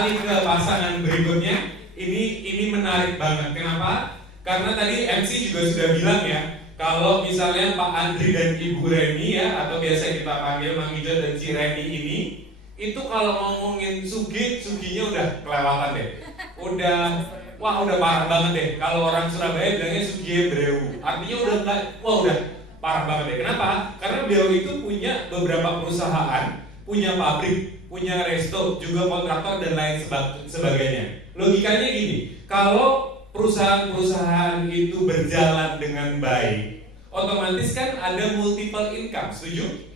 beralih ke pasangan berikutnya. Ini menarik banget. Kenapa? Karena tadi MC juga sudah bilang ya, kalau misalnya Pak Andri dan Ibu Reni ya, atau biasa kita panggil Mang Ijo dan Si Reni ini, itu kalau ngomongin suginya udah kelewatan deh. Udah parah banget deh. Kalau orang Surabaya bilangnya sugiye breu. Artinya udah parah banget deh. Kenapa? Karena beliau itu punya beberapa perusahaan, punya pabrik, punya resto, juga kontraktor dan lain sebagainya. Logikanya gini, kalau perusahaan-perusahaan itu berjalan dengan baik, otomatis kan ada multiple income, setuju?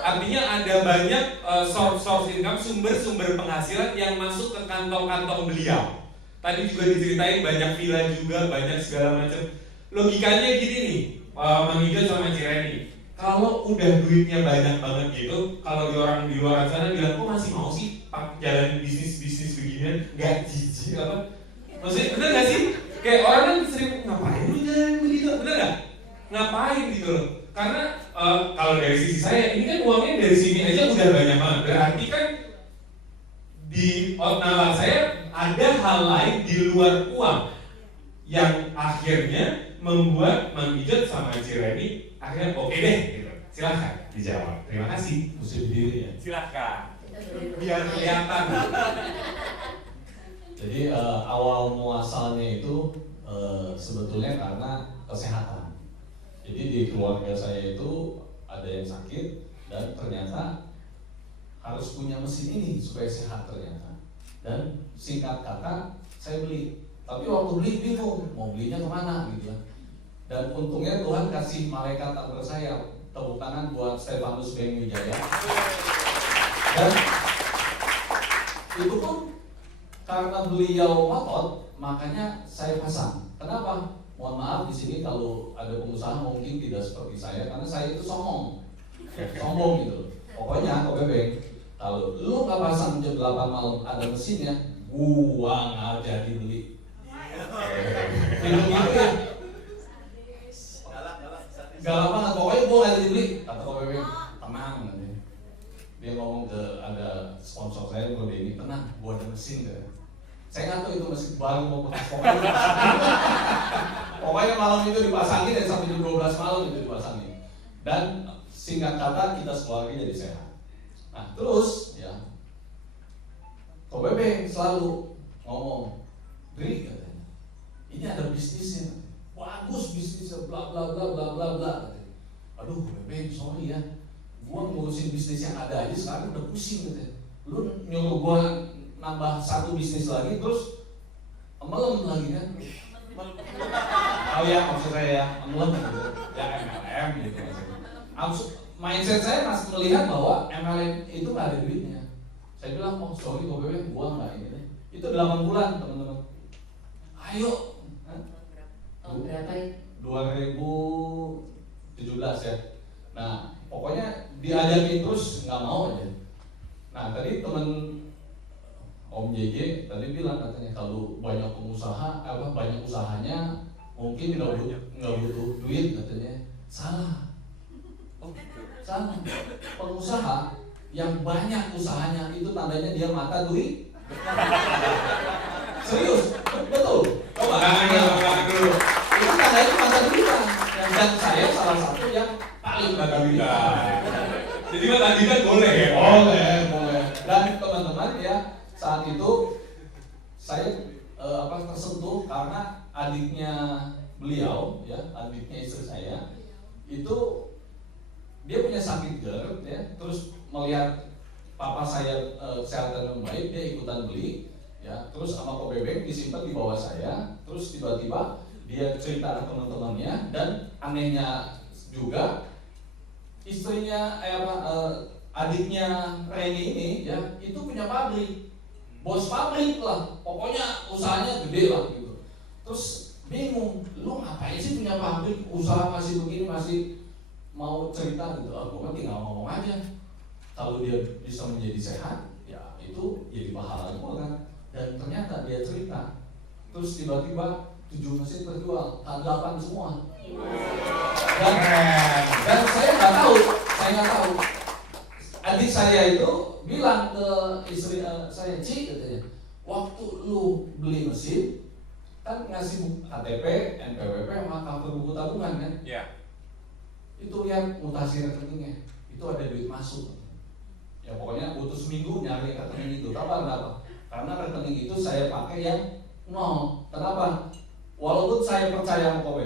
Artinya ada banyak source income, sumber-sumber penghasilan yang masuk ke kantong-kantong beliau. Tadi juga diceritain banyak villa juga, banyak segala macam. Logikanya gini nih, Mang Ijo sama Cireni, kalau udah duitnya banyak banget gitu, kalau di luar sana bilang, kok masih mau sih jalan bisnis beginian, nggak jijik apa? Maksudnya bener nggak sih? Kayak orang kan sering ngapain lu jalan begitu, bener nggak? Ngapain gitu loh? Karena kalau dari sisi saya, ini kan uangnya dari sini aja udah banyak banget. Berarti kan di otak saya ada hal lain di luar uang yang akhirnya membuat Mang Ijo sama Cireni akhirnya oke deh gitu. Silahkan dijawab. Terima kasih. Mesti berdiri ya. Silahkan. Biar kelihatan. Jadi awal muasalnya itu sebetulnya karena kesehatan. Jadi di keluarga saya itu ada yang sakit dan ternyata harus punya mesin ini supaya sehat ternyata. Dan singkat kata saya beli. Tapi waktu beli bingung mau belinya kemana gitu ya. Dan untungnya Tuhan kasih malaikat tak bersayap. Tepuk tangan buat Stefanus Beng Wijaya. Dan itu pun karena beliau ngotot, makanya saya pasang. Kenapa? Mohon maaf di sini kalau ada pengusaha mungkin tidak seperti saya, karena saya itu sombong gitu. Pokoknya Kok Bebeng, kalau lu nggak pasang jam 8 malam ada mesinnya, gua nggak jadi beli. Film gitu ya. Galak banget, pokoknya gua nggak jadi beli. Kata Kok Bebeng, tenang nanti. Dia ngomong ke ada sponsor saya Bro Denny, tenang, gua ada mesin deh. Saya nggak tahu itu mesin baru mau bekas pokoknya malam itu dipasangin dan sampai jam 12 malam itu dipasangin. Dan singkat kata kita sekeluarga jadi sehat. Nah terus ya Kok Bebeng selalu ngomong, Dri katanya, ini ada bisnisnya, bagus bisnisnya, bla bla bla bla bla bla. Aduh Kok Bebeng sorry ya, gua ngurusin bisnis yang ada aja sekarang udah pusing katanya. Lu nyuruh gua nambah satu bisnis lagi terus melem lagi kan? Oh ya maksud saya ya melem gitu, ya MLM gitu maksudnya. Mindset saya masih melihat bahwa MLM itu nggak ada duitnya. Saya bilang oh sorry Kok Bebeng, gua nggak ini deh. Itu 8 bulan teman-teman. Ayo. Tahun berapa ya? 2017 ya. Nah pokoknya diajakin terus nggak mau aja. Nah tadi temen Om JJ tadi bilang katanya kalau banyak pengusaha, banyak usahanya mungkin nggak butuh duit katanya. Salah. Salah. Pengusaha yang banyak usahanya itu tandanya dia mata duit. Serius, betul. Coba dulu. Itu tandanya mata duit. Dan saya salah satu yang paling mata duit. Jadi mata duit boleh ya? Boleh. Dan teman-teman ya. Saat itu saya tersentuh karena adiknya beliau ya, adiknya istri saya itu dia punya sakit GERD ya, terus melihat papa saya kesehatan membaik, dia ikutan beli ya, terus sama Kok Bebeng disimpan di bawah saya, terus tiba-tiba dia cerita ke teman-temannya dan anehnya juga istrinya adiknya Reni ini ya itu punya pabrik. Bos pabrik lah, pokoknya usahanya gede lah gitu. Terus bingung, lu ngapain sih punya pabrik, usaha masih begini, masih mau cerita gitu. Gue kan tinggal ngomong aja. Kalau dia bisa menjadi sehat, ya itu jadi pahala gue kan. Dan ternyata dia cerita. Terus tiba-tiba 7 mesin terjual, 8 semua. Dan saya nggak tahu. Adik saya itu bilang ke istri saya, Ci katanya, waktu lu beli mesin kan ngasih KTP, NPWP sama kartu buku tabungan kan? Ya. Itu lihat mutasi rekeningnya, itu ada duit masuk. Ya pokoknya butuh seminggu nyari rekening itu. Kenapa? Karena rekening itu saya pakai yang nol. Kenapa? Walaupun saya percaya sama Kowe,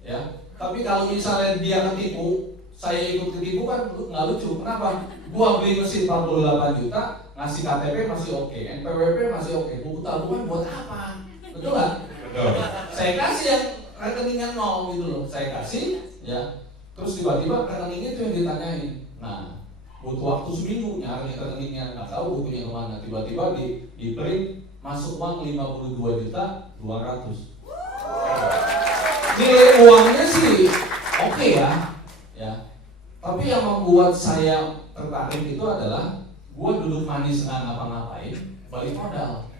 ya, tapi kalau misalnya dia ketipu, saya ikut ketipu kan nggak lucu. Kenapa? Gua beli mesin 48 juta, ngasih KTP masih oke, NPWP masih oke, buku tabungan buat apa? Betul nggak? Betul. Saya kasih yang rekeningnya nol gitu loh, saya kasih, ya. Terus tiba-tiba rekeningnya itu yang ditanyain. Nah, butuh waktu seminggu nyari rekeningnya, nggak tahu bukunya kemana. Tiba-tiba di print masuk uang 52 juta 200. Nilai uangnya sih oke ya. Tapi yang membuat saya tertarik itu adalah gua duduk manis nggak ngapa-ngapain, balik modal.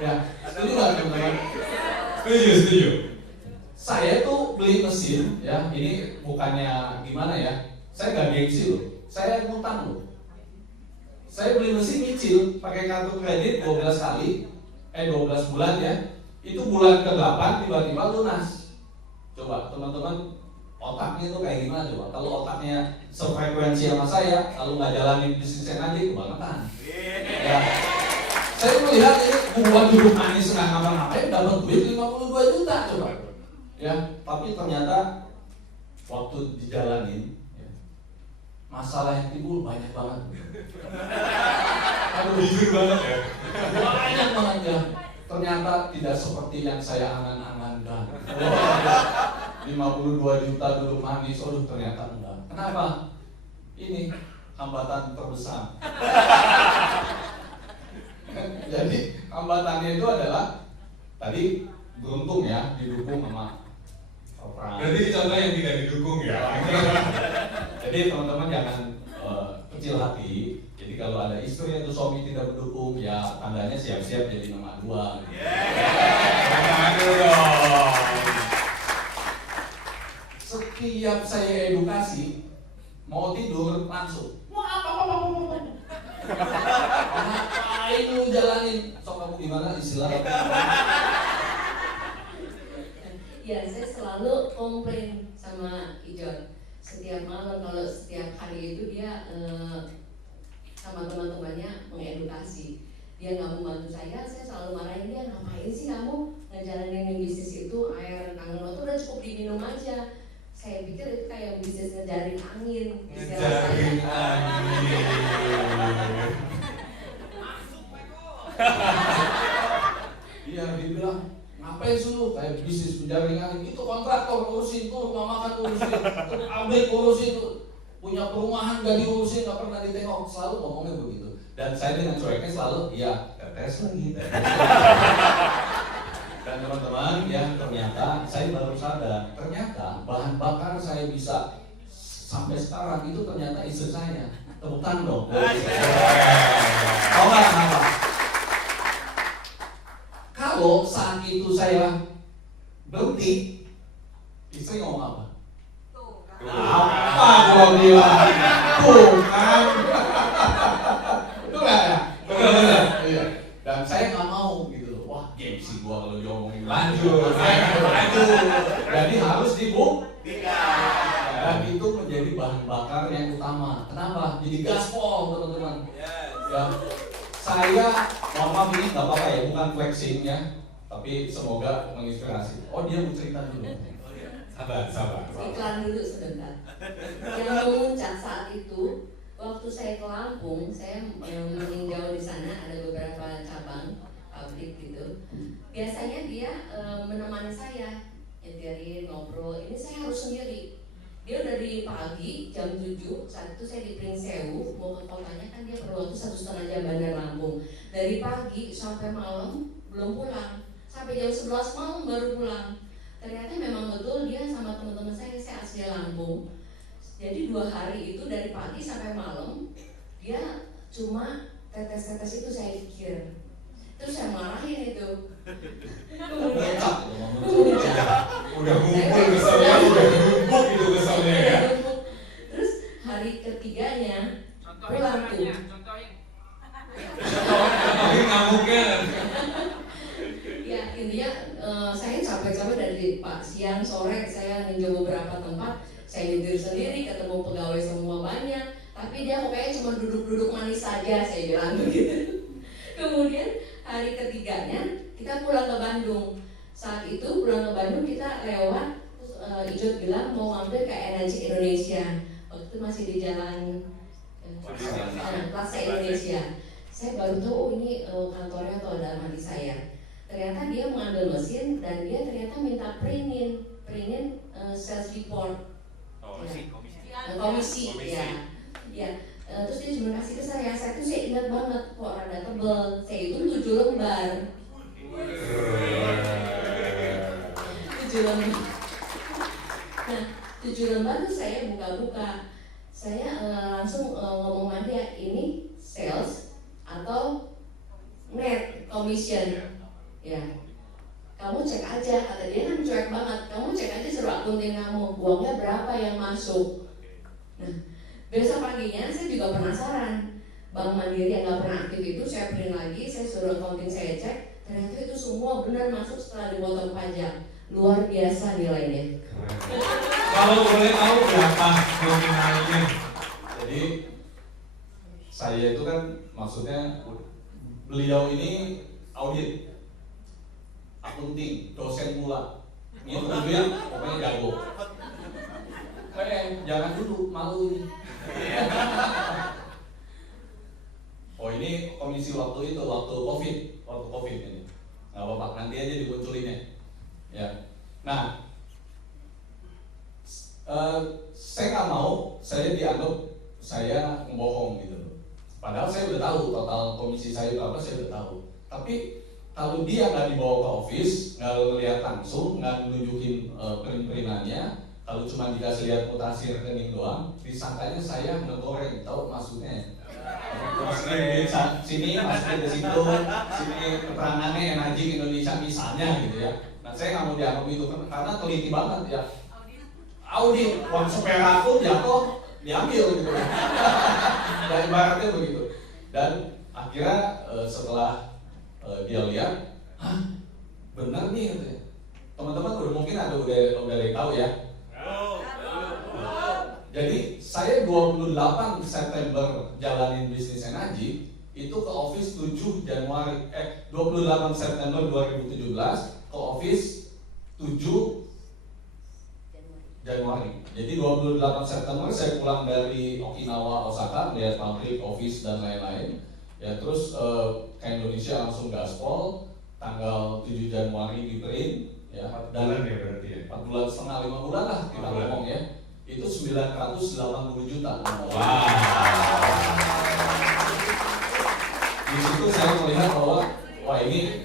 Ya, setuju nggak teman-teman? Setuju. Saya tuh beli mesin, ya, ini bukannya gimana ya? Saya nggak gengsi loh, saya ngutang loh. Saya beli mesin nyicil pakai kartu kredit 12 kali, 12 bulan ya. Itu bulan ke-8 tiba-tiba lunas. Coba teman-teman otaknya tuh kayak gimana coba? Kalau otaknya sefrekuensi sama saya, kalau nggak jalanin bisnisnya nanti kebangetan. Ya. Saya melihat ini gua duduk manis nggak ngapa-ngapain dapat duit 52 juta coba. Ya, tapi ternyata waktu dijalanin ya, masalah yang timbul banyak banget. Aduh, jujur banget ya. Banyak banget ya. Ternyata tidak seperti yang saya angan-angankan. 52 juta duduk manis, ternyata enggak. Kenapa? Ini hambatan terbesar. Jadi hambatannya itu adalah tadi beruntung ya didukung sama Oprah. Berarti contoh yang tidak didukung ya. Jadi teman-teman jangan kecil hati. Jadi kalau ada istri atau suami tidak mendukung, ya tandanya siap-siap jadi nomor 2. Setiap saya edukasi, mau tidur langsung. Ngapain lu jalanin? Sok kamu gimana istilah? Ya, saya selalu komplain sama Ijon. Setiap malam kalau setiap hari itu dia sama teman-temannya mengedukasi. Dia nggak membantu saya selalu marahin dia, ngapain sih kamu ngejalanin bisnis itu, air tangan lo tuh udah cukup diminum aja. Saya pikir itu kayak bisnis ngejaring angin. Ngejaring angin. Iya, dia bilang ngapain sih lu kayak bisnis penjaring angin? Itu kontraktor urusin, tuh rumah makan urusin, tuh pabrik urusin, tuh punya perumahan gak diurusin, gak pernah ditengok. Selalu ngomongnya begitu. Dan saya dengan cueknya selalu, iya, tetes lagi. Dan teman-teman, ya ternyata saya baru sadar, ternyata bahan bakar saya bisa sampai sekarang itu ternyata istri saya. Tepuk tangan dong. Tahu nggak kenapa? Kalau saat itu saya berhenti, istri ngomong apa? Apa gua bilang? Tuh kan? Betul nggak ya? Betul. Iya. Dan saya nggak mau gitu loh. Wah, gengsi gua kalau diomongin lanjut. Jadi harus dibuktikan. Dan itu menjadi bahan bakar yang utama. Kenapa? Jadi gaspol teman-teman. Ya. Saya, mohon maaf ini nggak apa-apa ya, bukan flexing ya, tapi semoga menginspirasi. Oh dia mau cerita dulu. Sabar. Iklan dulu sebentar. Yang memuncak saat itu, waktu saya ke Lampung, saya meninjau di sana ada beberapa cabang pabrik gitu. Biasanya dia menemani saya, nyetirin, ngobrol. Ini saya harus sendiri. Dia dari pagi jam 7, saat itu saya di Pringsewu, mau ke kotanya kan dia perlu waktu 1,5 jam Bandar Lampung. Dari pagi sampai malam belum pulang, sampai jam 11 malam baru pulang. Ternyata memang betul dia sama teman-teman saya asli Lampung. Jadi 2 hari itu dari pagi sampai malam dia cuma tetes-tetes itu saya pikir. Terus saya marahin itu. Udah ngumpul keselnya, udah numpuk gitu keselnya ya. Terus hari ketiganya pulang tuh. Tapi nyamuknya. Ya intinya saya capek-capek dari siang sore saya ninjau beberapa tempat, saya nyetir sendiri, ketemu pegawai semua banyak, tapi dia kayaknya cuma duduk-duduk manis saja, saya bilang begitu. Kemudian hari ketiganya kita pulang ke Bandung. Saat itu pulang ke Bandung kita lewat, terus Ijot bilang mau ngambil ke Energi Indonesia. Waktu itu masih di jalan Plaza Indonesia. Saya baru tahu oh ini kantornya atau dalam hati saya. Ternyata dia mengambil mesin dan dia ternyata minta printin sales report. Komisi. Ya. Terus dia cuma kasih ke saya tuh saya ingat banget kok rada tebel. Saya itu 7 lembar. 7 lembar. Nah, 7 lembar tuh saya buka-buka. Saya langsung ngomong sama dia, ini sales atau net commission. Ya. Kamu cek aja, kata dia kan cuek banget. Kamu cek aja suruh akuntin kamu, uangnya berapa yang masuk. Nah, besok paginya saya juga penasaran. Bank Mandiri yang nggak pernah aktif itu saya print lagi, saya suruh accounting saya cek, ternyata itu semua benar masuk setelah dipotong pajak. Luar biasa nilainya. Kalau boleh tahu berapa nominalnya? Jadi saya itu kan maksudnya beliau ini audit, akunting, dosen pula, ngitung duit, pokoknya jago. Jangan dulu, malu ini. Oh ini komisi waktu itu, waktu COVID ini. Nggak apa-apa, nanti aja dimunculinnya. Ya. Nah, saya nggak mau, saya dianggap saya ngebohong gitu. Padahal saya udah tahu total komisi saya berapa, saya udah tahu. Tapi kalau dia nggak dibawa ke office, nggak lihat langsung, nggak nunjukin print-printannya, kalau cuma dikasih lihat mutasi rekening doang, disangkanya saya ngegoreng, tahu maksudnya? Masukin sini, masukin ke situ, sini keterangannya Energi Indonesia misalnya gitu ya. Nah saya nggak mau dianggap itu karena teliti banget ya. Audit, uang sepera pun jatuh diambil gitu. Dan ibaratnya begitu. Dan akhirnya setelah dia lihat, hah benar nih katanya. Teman-teman mungkin udah tahu ya. Jadi saya 28 September jalanin bisnis energi itu ke office 28 September 2017 ke office 7 Januari. Jadi 28 September saya pulang dari Okinawa, Osaka, lihat pabrik, office dan lain-lain. Ya terus ke Indonesia langsung gaspol tanggal 7 Januari di print ya. 4 bulan ya berarti ya. 4 bulan setengah, 5 bulan lah kita ngomong ya. Itu 980 juta. Wow. Di situ saya melihat bahwa wah ini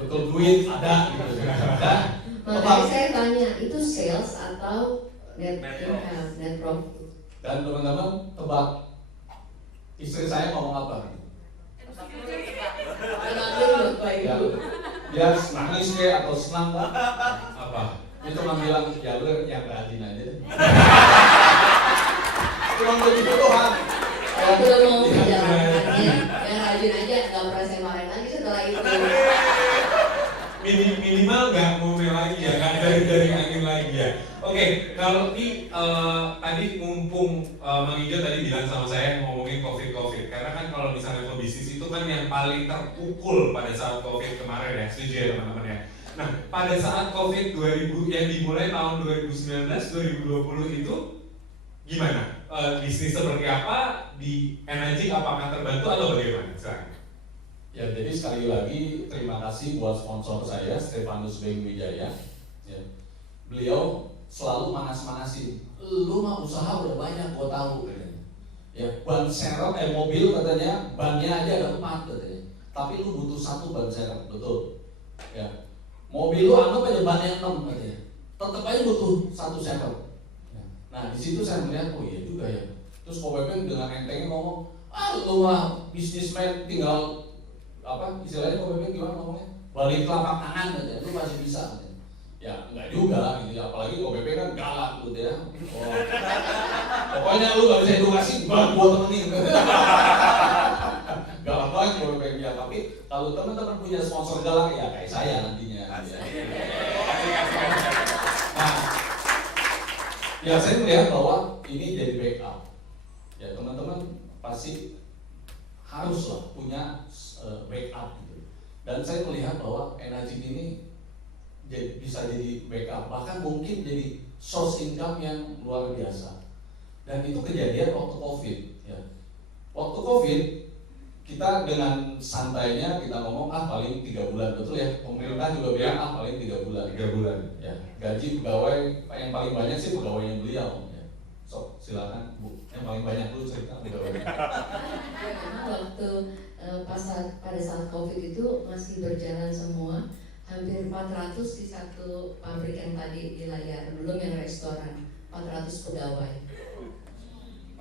betul duit ada gitu. Dan makanya saya tanya itu sales atau net income, net profit. Dan teman-teman tebak istri saya ngomong apa? Ya, dia nangis kayak atau senang Apa? dia cuma bilang ya lu yang rajin aja. Cuma begitu doang. Saya belum mau menjalankannya, yang rajin aja, nggak pernah saya marahin lagi setelah itu. Minimal nggak ngomel lagi ya, nggak dari angin lagi ya. Oke, kalau di tadi mumpung Mang Ijo tadi bilang sama saya ngomongin COVID, karena kan kalau misalnya pebisnis itu kan yang paling terpukul pada saat COVID kemarin ya, setuju ya teman-teman ya. Nah, pada saat COVID 2000 yang dimulai tahun 2019-2020 itu gimana? Bisnis seperti apa di energi, apakah terbantu atau bagaimana? Sekarang? Ya jadi sekali lagi terima kasih buat sponsor saya Stefanus Beng Wijaya. Ya. Beliau selalu manas-manasin. Lu mah usaha udah banyak gua tahu katanya. Ya ban serep mobil katanya bannya aja ada 4 katanya. Tapi lu butuh 1 ban serep, betul. Ya. Mobil lu anggap aja bannya 6 katanya. Tetap aja butuh 1 serep. Ya. Nah di situ saya melihat oh iya juga ya. Terus Pak Beben dengan entengnya ngomong, lu mah bisnismen tinggal apa istilahnya Pak Beben gimana ngomongnya? Balik telapak tangan katanya, lu masih bisa katanya. Ya enggak juga gitu ya, apalagi Pak Beben kan galak gitu ya. Oh. Pokoknya lu gak bisa edukasi, gua temenin. Galak banget Pak Kalau teman-teman punya sponsor galak ya kayak saya nantinya. Ya. Nah, ya saya melihat bahwa ini jadi backup. Ya teman-teman pasti haruslah punya backup gitu. Dan saya melihat bahwa energi ini bisa jadi backup, bahkan mungkin jadi source income yang luar biasa. Dan itu kejadian waktu COVID. Ya. Waktu COVID kita dengan santainya kita ngomong paling 3 bulan, betul ya? Pemerintah juga bilang paling 3 bulan. 3 bulan. Ya, gaji pegawai yang paling banyak sih pegawainya beliau. Ya. So silakan Bu, yang paling banyak dulu cerita pegawai. Memang waktu pada saat COVID itu masih berjalan semua, hampir 400 di satu pabrik yang tadi di layar, belum yang restoran, 400 pegawai.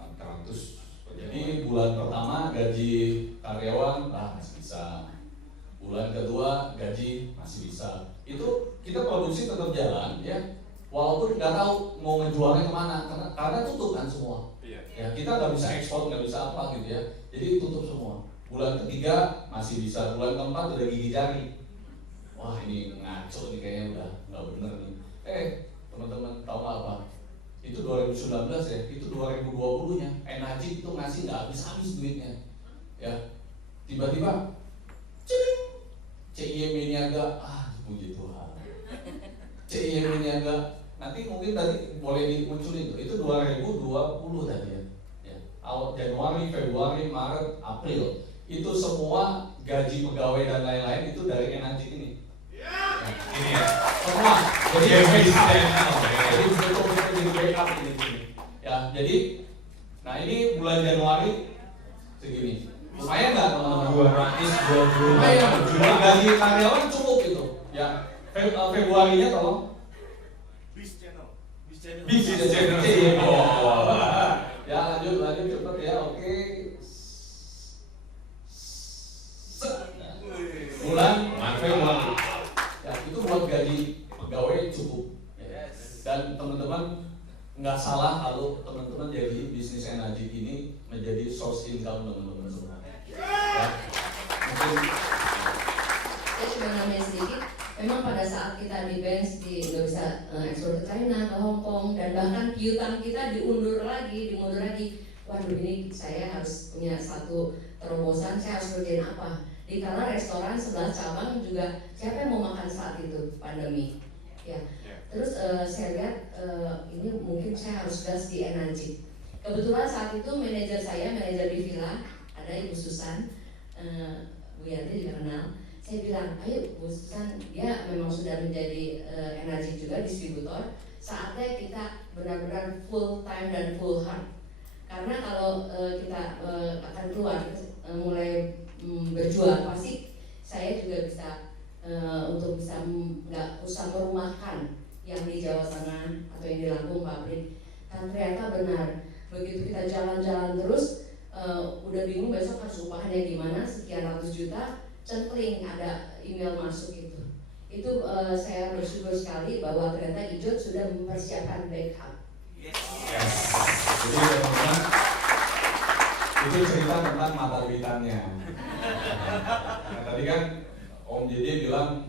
400. Jadi bulan pertama gaji karyawan masih bisa, bulan kedua gaji masih bisa. Itu kita produksi tetap jalan ya, walaupun nggak tahu mau ngejualnya kemana karena tutup kan semua. Ya kita nggak bisa ekspor, nggak bisa apa gitu ya. Jadi tutup semua. Bulan ketiga masih bisa, bulan keempat udah gigi jari. Wah ini ngaco nih kayaknya udah nggak bener nih. Teman-teman tahu nggak apa? Itu 2019 ya, itu 2020 nya energi itu ngasih nggak habis-habis duitnya ya, tiba-tiba CIM Niaga, puji Tuhan, CIM Niaga nanti mungkin tadi boleh dimunculin itu 2020 tadi ya, awal Januari, Februari, Maret, April itu semua gaji pegawai dan lain-lain itu dari energi ini. Ini ya. Semua jadi backup. jadi betul-betul jadi backup ini. Ya, jadi nah ini bulan Januari segini. Lumayan nggak teman-teman? 220. Lumayan. Cuma gaji karyawan cukup gitu. Ya, Februarinya tolong. Bis channel. Ya lanjut cepet ya. Oke. Bulan Februari. Ya, itu buat gaji pegawai cukup. Ya. Dan teman-teman nggak salah kalau teman-teman jadi bisnis energi ini menjadi source income teman-teman semua. Ya. Mungkin Saya cuma namanya sedikit. Memang pada saat kita di bench nggak bisa ekspor ke China, ke Hong Kong, dan bahkan piutang kita dimundur lagi. Waduh ini saya harus punya satu terobosan, saya harus kerjain apa? Dikala restoran 11 cabang juga siapa yang mau makan saat itu pandemi ya. Terus saya lihat ini mungkin saya harus gas di energi. Kebetulan saat itu manajer di Villa ada Ibu Susan, Bu Yanti juga kenal. Saya bilang ayo Bu Susan, dia memang sudah menjadi energi juga distributor. Saatnya kita benar-benar full time dan full heart. Karena kalau kita akan keluar mulai berjuang pasti saya juga bisa untuk bisa nggak usah merumahkan yang di Jawa Tengah atau yang di Lampung pabrik. Dan ternyata benar begitu kita jalan-jalan terus udah bingung besok harus upahnya gimana, sekian ratus juta, centling ada email masuk itu saya bersyukur sekali bahwa ternyata Ijot sudah mempersiapkan backup. jadi teman-teman itu cerita tentang mata duitannya. Nah, tadi kan Om JJ bilang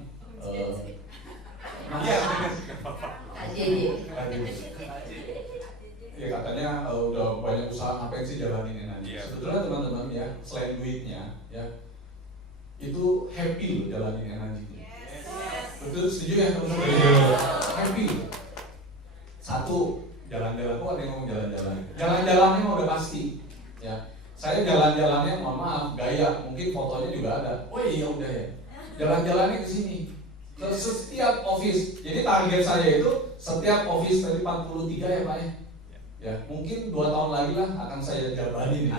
ya katanya udah banyak usaha ngapain sih jalanin energi. Sebetulnya teman-teman ya, selain duitnya ya, itu happy loh jalanin energi. Betul, setuju ya teman-teman? Happy. Satu, jalan-jalan, kok ada yang ngomong jalan-jalan? Jalan-jalannya udah pasti ya. Saya jalan-jalannya, mohon maaf, gaya, mungkin fotonya juga ada. Oh iya udah ya. Jalan-jalannya ke sini. Ke setiap office. Jadi target saya itu setiap office dari 43 ya Pak ya. Ya, mungkin 2 tahun lagi lah akan saya jabanin.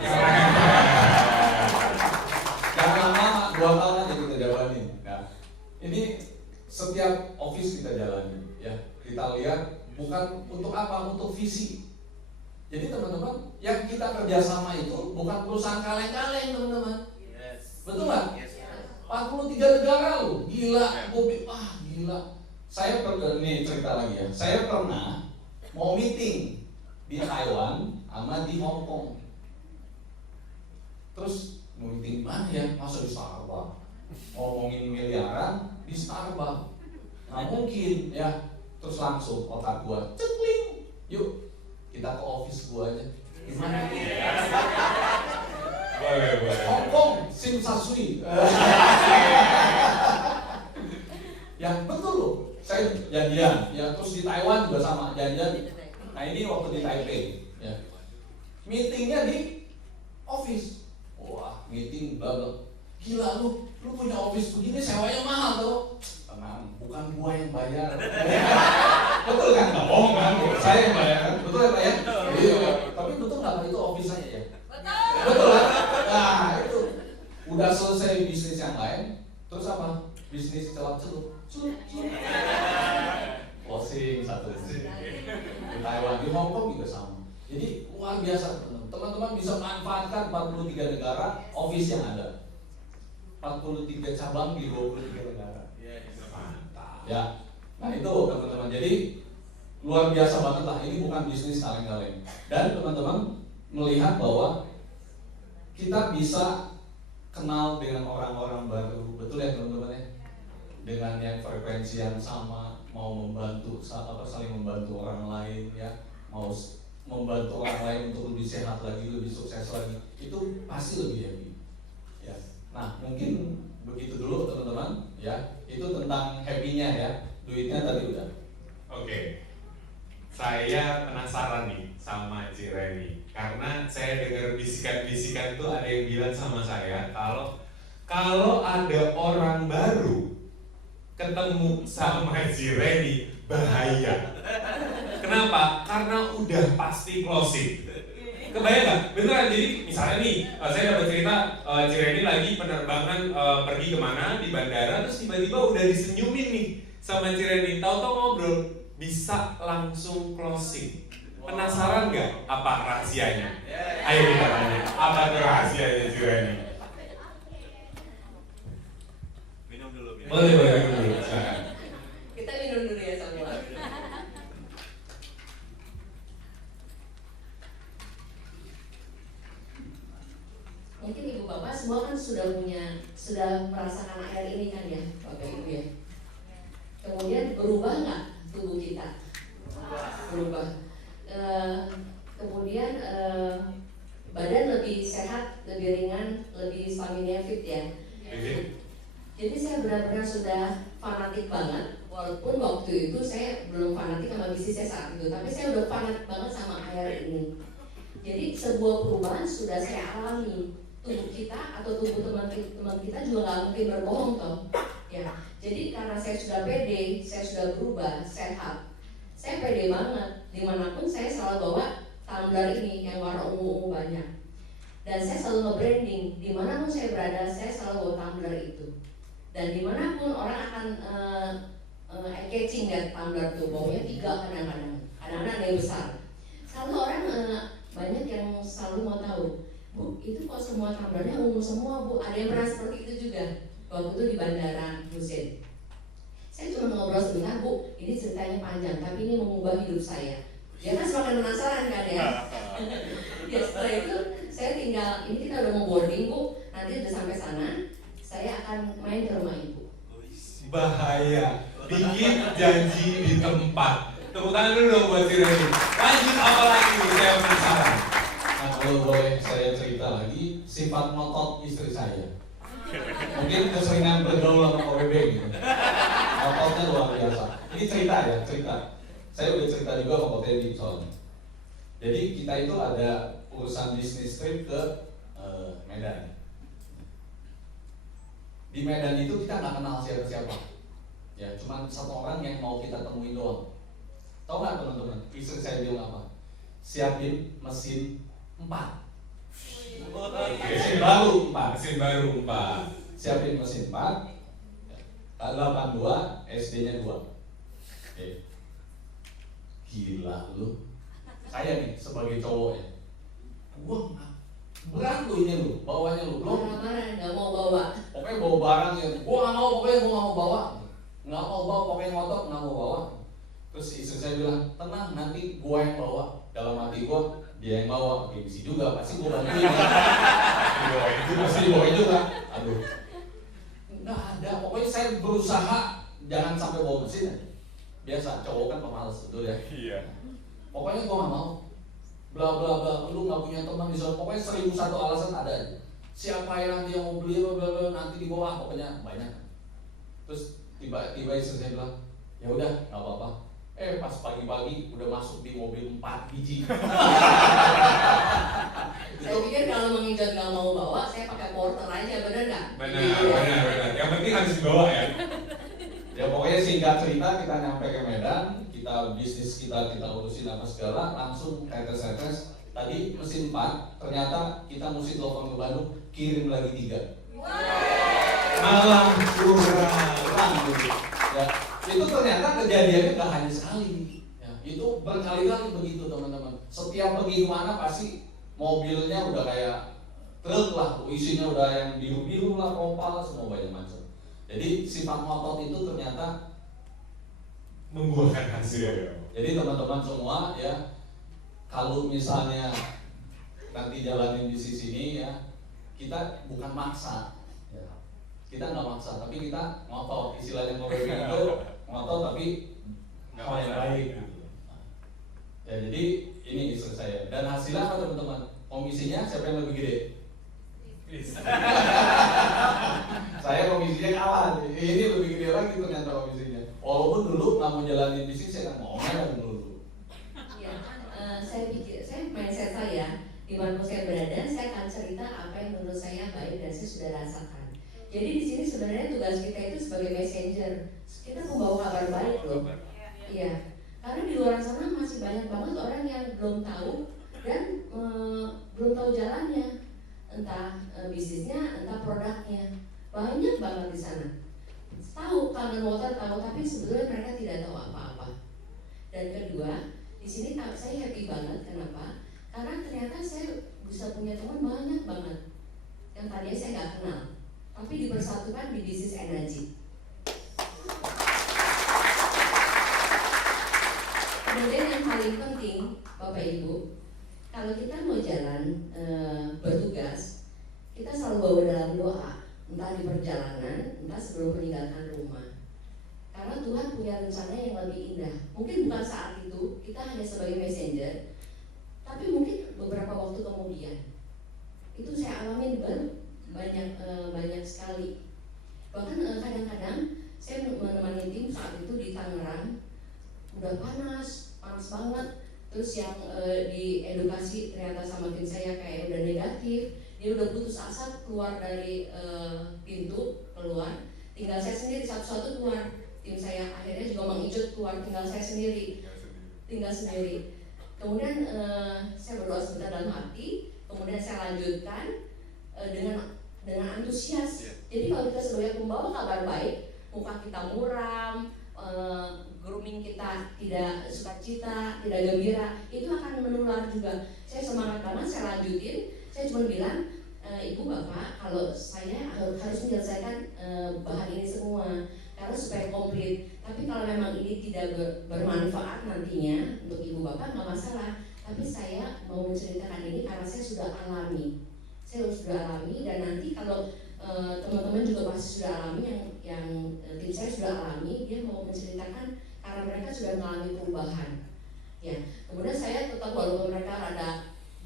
Jangan lama, 2 tahun aja kita jabanin. Nah, ini setiap office kita jalani ya. Kita lihat bukan untuk apa, untuk visi. Jadi teman-teman, yang kita kerjasama itu bukan perusahaan kaleng-kaleng teman-teman. Betul nggak? 43 negara loh, gila, gila. Saya pernah, nih cerita lagi ya. Saya pernah mau meeting di Taiwan sama di Hong Kong. Terus mau meeting mana ya? Masa di Starbucks? ngomongin miliaran di Starbucks. Nggak mungkin ya. Terus langsung otak gua cekling, yuk kita ke office gua aja. Gimana nih? Boleh. Hongkong, Sim Sasui. Ya betul loh. Saya janjian, ya terus di Taiwan juga sama janjian. Nah ini waktu di Taipei, ya. Meetingnya di office. Wah, meeting bla bla. Gila lu punya office begini sewanya mahal tuh. Tenang, bukan gua yang bayar. Betul kan? Nggak bohong kan? Saya yang bayar kan? Betul ya Pak ya? Iya. Tapi betul nggak Pak itu office saya ya? Betul kan? Nah itu udah selesai bisnis yang lain, terus apa? Bisnis celup-celup. Closing satu. Di Taiwan, di Hong Kong juga sama. Jadi luar biasa teman-teman bisa manfaatkan 43 negara office yang ada. 43 cabang di 23 negara. Ya, nah itu teman-teman. Jadi luar biasa banget lah. Ini bukan bisnis kaleng-kaleng. Dan teman-teman melihat bahwa kita bisa kenal dengan orang-orang baru, betul ya teman-teman ya? Dengan yang frekuensi yang sama, mau membantu, saling membantu orang lain ya, mau membantu orang lain untuk lebih sehat lagi, lebih sukses lagi, itu pasti lebih happy. Ya, nah mungkin begitu dulu teman-teman ya. Itu tentang happy-nya ya. Duitnya tadi udah. Oke. Saya penasaran nih sama Cireni. Karena saya dengar bisikan-bisikan itu ada yang bilang sama saya kalau ada orang baru ketemu sama Cireni bahaya. Kenapa? Karena udah pasti closing. Kebayang nggak? Beneran, jadi misalnya nih, saya dapat cerita Cireni lagi penerbangan pergi kemana di bandara, terus tiba-tiba udah disenyumin nih sama Cireni, tahu-tahu ngobrol, bisa langsung closing. Penasaran nggak apa rahasianya? Ayo kita tanya, apa tuh rahasianya Cireni? Minum dulu. Boleh. Kita minum dulu ya semua. Mungkin ibu bapak semua kan sudah merasakan air ini kan ya, bapak ibu ya. Kemudian berubah nggak tubuh kita? Berubah. Kemudian badan lebih sehat, lebih ringan, lebih stamina fit ya. Jadi saya benar-benar sudah fanatik banget. Walaupun waktu itu saya belum fanatik sama bisnis saya saat itu, tapi saya udah fanatik banget sama air ini. Jadi sebuah perubahan sudah saya alami. Tubuh kita atau tubuh teman kita juga nggak mungkin berbohong toh. Ya, jadi karena saya sudah pede, saya sudah berubah, sehat. Saya pede banget. Dimanapun saya selalu bawa tumbler ini yang warna ungu-ungu banyak. Dan saya selalu nge-branding. Dimanapun saya berada, saya selalu bawa tumbler itu. Dan dimanapun orang akan eye-catching lihat tumbler itu, baunya 3 kadang-kadang. Kadang-kadang ada yang besar. Selalu orang banyak yang selalu mau tahu, Bu, itu kok semua tumblernya ungu semua, Bu? Ada yang pernah seperti itu juga waktu itu di Bandara Hussein. Saya cuma ngobrol sebentar, Bu, ini ceritanya panjang, tapi ini mengubah hidup saya. Dia kan semakin penasaran kan ya. Ya setelah itu saya tinggal, ini kita udah mau boarding, Bu, nanti udah sampai sana, saya akan main ke rumah Ibu. Bahaya, bikin janji di tempat. Tepuk tangan dulu dong buat Cireni. Lanjut apa lagi nih, saya penasaran. Nah kalau boleh saya cerita lagi, sifat ngotot istri saya. Mungkin keseringan bergaul sama OBB gitu. Ngototnya luar biasa. Ini cerita ya, cerita. Saya udah cerita juga ke Pak Teddy soalnya. Jadi kita itu ada urusan bisnis trip ke Medan. Di Medan itu kita nggak kenal siapa-siapa. Ya, cuma satu orang yang mau kita temuin doang. Tahu nggak teman-teman? Istri saya bilang apa? Siapin mesin 4. Mesin baru 4. Mesin baru 4. Siapin mesin 4. Tanggal 82, SD-nya 2. Oke. Gila lu. Saya nih sebagai cowok ya. Gua berat lu ini lu, bawanya lu. Marah-marah, nggak mau bawa. Pokoknya bawa barang yang gua nggak mau, pokoknya gua nggak mau bawa. Nggak mau bawa, pokoknya ngotot nggak mau bawa. Terus istri saya bilang, tenang nanti gua yang bawa. Dalam hati gua, dia yang bawa. Gengsi juga, pasti gua bantuin. Pasti dibawain juga. Aduh. saya berusaha jangan sampai bawa mesin aja. Biasa cowok kan pemalas, betul ya. Iya. Pokoknya gue nggak mau. Bla bla bla, lu nggak punya teman di sana. Pokoknya 1001 alasan ada aja. Siapa yang nanti yang mau beli bla bla nanti di bawah, pokoknya banyak. Terus tiba-tiba istri saya bilang, ya udah nggak apa-apa. Pas pagi-pagi udah masuk di mobil 4 biji. Saya pikir kalau Mang Ijon nggak mau bawa, saya pakai porter aja, bener nggak? Benar. Yang penting harus dibawa ya. Ya pokoknya singkat cerita kita nyampe ke Medan, kita bisnis kita urusin apa segala, langsung tetes. Tadi mesin 4, ternyata kita mesti telepon ke Bandung, kirim lagi 3. Malang kurang. Ya, itu ternyata kejadiannya nggak hanya sekali. Ya, itu berkali-kali begitu teman-teman. Setiap pergi kemana pasti mobilnya udah kayak truk lah, isinya udah yang biru-biru lah, kopal semua banyak macam. Jadi sifat ngotot itu ternyata Membuahkan hasil. Jadi teman-teman semua ya, kalau misalnya nanti jalanin bisnis ini ya, kita bukan maksa, ya. Kita nggak maksa, tapi kita ngotot. Istilahnya kalau itu ngotot tapi hal yang baik. Ya jadi ini istri saya. Dan hasilnya apa teman-teman? Komisinya siapa yang lebih gede? Saya komisinya kalah. Ini lebih gede lagi ternyata komisinya. Walaupun dulu nggak mau jalanin bisnis, saya kan mau dulu. Ya, saya pikir, saya mindset saya, dimanapun saya berada, saya akan cerita apa yang menurut saya baik dan saya sudah rasakan. Jadi di sini sebenarnya tugas kita itu sebagai messenger, kita membawa kabar baik loh. Iya, karena di luar sana masih banyak banget orang yang belum tahu dan belum tahu jalannya, entah bisnisnya, entah produknya, banyak banget di sana. Tahu kangen water tahu, tapi sebetulnya mereka tidak tahu apa-apa. Dan kedua, di sini saya happy banget. Kenapa? Karena ternyata saya bisa punya teman banyak banget yang tadinya saya nggak kenal, tapi dipersatukan di bisnis energi. Kemudian yang paling penting, Bapak Ibu, kalau kita mau jalan bertugas, kita selalu bawa dalam doa, entah di perjalanan, entah sebelum meninggalkan rumah. Karena Tuhan punya rencana yang lebih indah. Mungkin bukan saat itu, kita hanya sebagai messenger, tapi mungkin beberapa waktu kemudian. Itu saya alamin banyak sekali. Bahkan kadang-kadang saya menemani tim saat itu di Tangerang, udah panas banget. Terus yang di edukasi ternyata sama tim saya kayak udah negatif, dia udah putus asa keluar dari pintu keluar, tinggal saya sendiri satu-satu keluar. Tim saya akhirnya juga mengicut keluar, tinggal saya sendiri. Kemudian saya berdoa sebentar dalam hati, kemudian saya lanjutkan dengan antusias. Jadi kalau kita sebagai pembawa kabar baik, muka kita muram, grooming kita tidak sukacita, tidak gembira, itu akan menular juga. Saya semangat banget, saya lanjutin. Saya cuma bilang, Ibu Bapak, kalau saya harus menyelesaikan bahan ini semua karena supaya komplit. Tapi kalau memang ini tidak bermanfaat nantinya untuk Ibu Bapak, nggak masalah. Tapi saya mau menceritakan ini karena saya sudah alami. Dan nanti kalau teman-teman juga pasti sudah alami, yang tim saya sudah alami, dia mau menceritakan karena mereka sudah mengalami perubahan. Ya, kemudian saya tetap walaupun mereka rada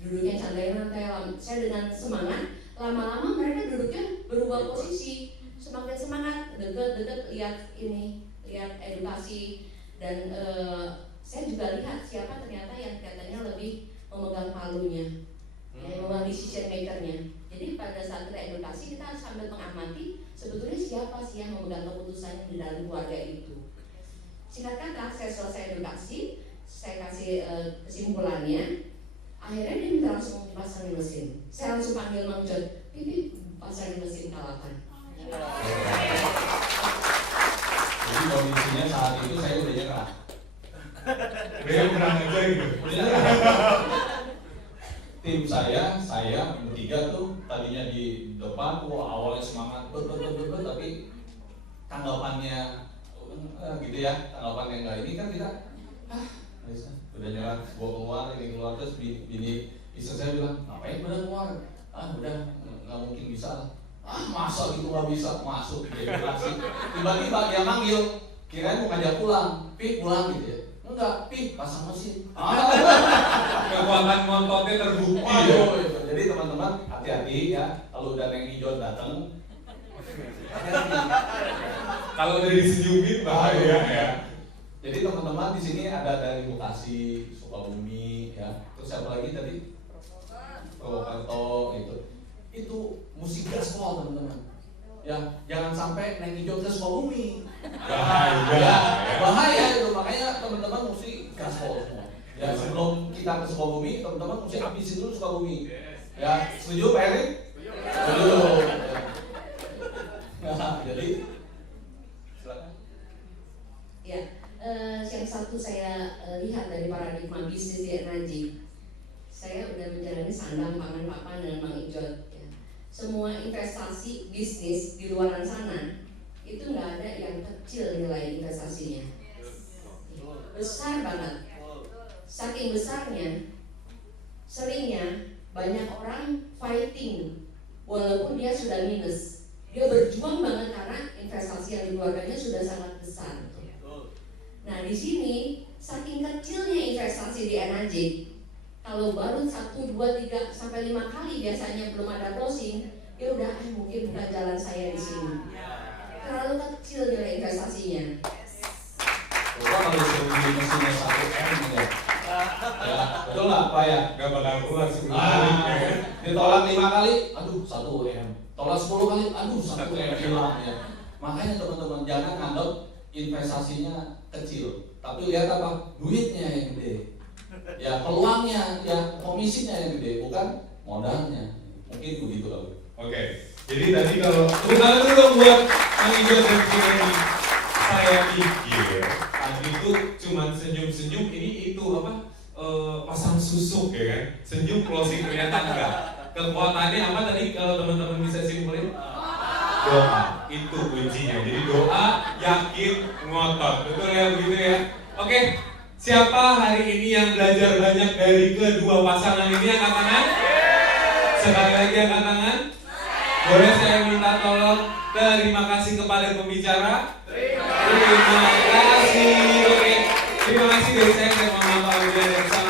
duduknya santai-santai, saya dengan semangat, lama-lama mereka duduknya berubah posisi, semakin semangat, deket lihat edukasi, dan saya juga lihat siapa ternyata yang katanya lebih memegang palunya, yang memegang decision makernya. Jadi pada saat kita edukasi, kita harus sambil mengamati sebetulnya siapa sih yang memegang keputusan di dalam keluarga itu. Singkat kata, saya selesai edukasi, saya kasih kesimpulannya. Akhirnya dia minta langsung dipasangin mesin. Saya langsung panggil Mang John, Pipi pasangin mesin K8. Jadi kondisinya saat itu saya udah nyerah. Dia kurang aja gitu. Tim saya bertiga tuh tadinya di depan, awalnya semangat, tapi tanggapannya gitu ya, tanggapannya enggak ini kan kita udah nyerah, gua keluar terus bini istri saya bilang ngapain udah keluar, udah nggak mungkin bisa lah. Masa gitu nggak bisa masuk gitu sih. Tiba-tiba dia manggil, kirain mau ngajak pulang, pulang gitu ya. Enggak, pasang mesin. Kekuatan ngontotnya terbukti ya. Waduh, itu. Jadi teman-teman hati-hati ya, kalau udah Neng Ijon datang. Kalau udah disenyumin bahaya ya. Jadi teman-teman di sini ada dari Bekasi, Sukabumi, ya. Terus siapa lagi tadi? Purwokerto gitu. Itu musik gaspol teman-teman. Ya, jangan sampai Neng Ijon ke Sukabumi. Bahaya. Bahaya itu, makanya teman-teman mesti gaspol semua. Ya, sebelum kita ke Sukabumi, teman-teman mesti habisin dulu Sukabumi. Ya, setuju Pak Erik? Setuju. Nah, jadi silakan. Ya, yang satu saya lihat dari paradigma bisnis di NRJ, saya udah menjalani sandang pangan papan dan Mang Ijot. Ya. Semua investasi bisnis di luar sana itu nggak ada yang kecil nilai investasinya, besar banget. Saking besarnya, seringnya banyak orang fighting walaupun dia sudah minus. Dia berjuang banget karena investasi yang dikeluarkannya sudah sangat besar. Nah di sini saking kecilnya investasi di NRJ, kalau baru 1, 2, 3 sampai 5 kali biasanya belum ada closing, ya udah mungkin bukan jalan saya di sini. Terlalu kecil nilai investasinya. Kalau beli mesinnya 1M ya. Ya, betul nggak Pak ya? Gak bakal keluar sebelumnya. Ditolak 5 kali, aduh 1M. Tolak 10 kali, aduh 1M hilang ya. Makanya teman-teman jangan nganggap investasinya kecil, tapi lihat apa? Duitnya yang gede. Ya peluangnya, ya komisinya yang gede, bukan modalnya. Mungkin begitu lah. Oke, jadi tadi kalau tepuk dulu dong buat Mang Ijo dan Kireni. Saya pikir tadi itu cuma senyum-senyum, ini itu apa? Pasang susuk ya kan? Senyum closing, ternyata enggak. Kekuatannya apa tadi kalau teman-teman bisa simpulin? Doa, itu kuncinya. Jadi doa, yakin, ngotot. Betul ya begitu ya? Oke, siapa hari ini yang belajar banyak dari kedua pasangan ini? Angkat tangan. Sekali lagi angkat tangan. Boleh saya minta tolong terima kasih kepada pembicara? Terima kasih. Oke, terima kasih dari saya mohon maaf apabila ada